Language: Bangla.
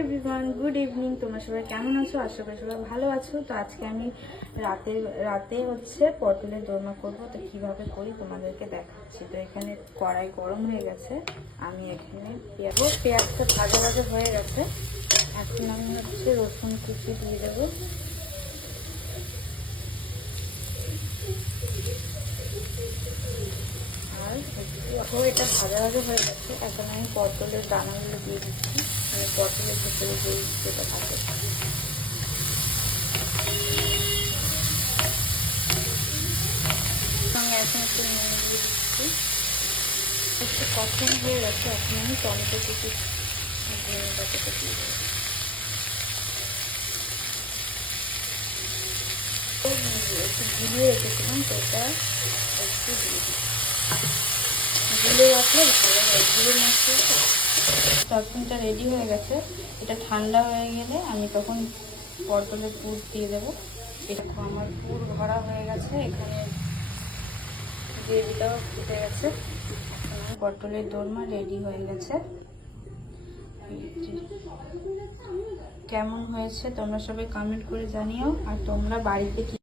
Everyone, good evening. তোমরা সবাই কেমন আছো? আশা করি সবাই ভালো আছো। তো আজকে আমি রাতে হচ্ছে পটলের দোরমা করব। তো কিভাবে করি তোমাদেরকে দেখাচ্ছি। তো এখানে কড়াই গরম হয়ে গেছে। আমি এখানে পেঁয়াজটা ভাজা ভাজা হয়ে গেছে। এখন আমি হচ্ছে রসুন কুচি দিয়ে দেবো। আর এটা ভাজা ভাজা হয়ে গেছে। এখন আমি পটলের দানাগুলো দিয়ে দিচ্ছি। মানে পটলের ভেতরে যেটা থাকে। সঙ্গে এখন একটু নুন দিয়ে দিচ্ছি। একটু কষানো হয়ে গেছে। এখন আমি টমেটো কুচি পাতাটা দিয়ে দেবো। একটু ঝুলিয়ে রেখেছিলাম, তো এটা একটু দিয়ে দিচ্ছি। ঝুলিয়ে রাখলে ভালো হয়, ঝুলিয়ে মাছটা। তরকারিটা রেডি হয়ে গেছে। এটা ঠান্ডা হয়ে গেলে আমি তখন পটলের পুর দিয়ে দেবো। এটা আমার পুর ভরা হয়ে গেছে। এখানে গ্রেভিটাও ফুটে গেছে। পটলের দোরমা রেডি হয়ে গেছে। কেমন হয়েছে তোমরা সবাই কমেন্ট করে জানিও। আর তোমরা বাড়িতে কি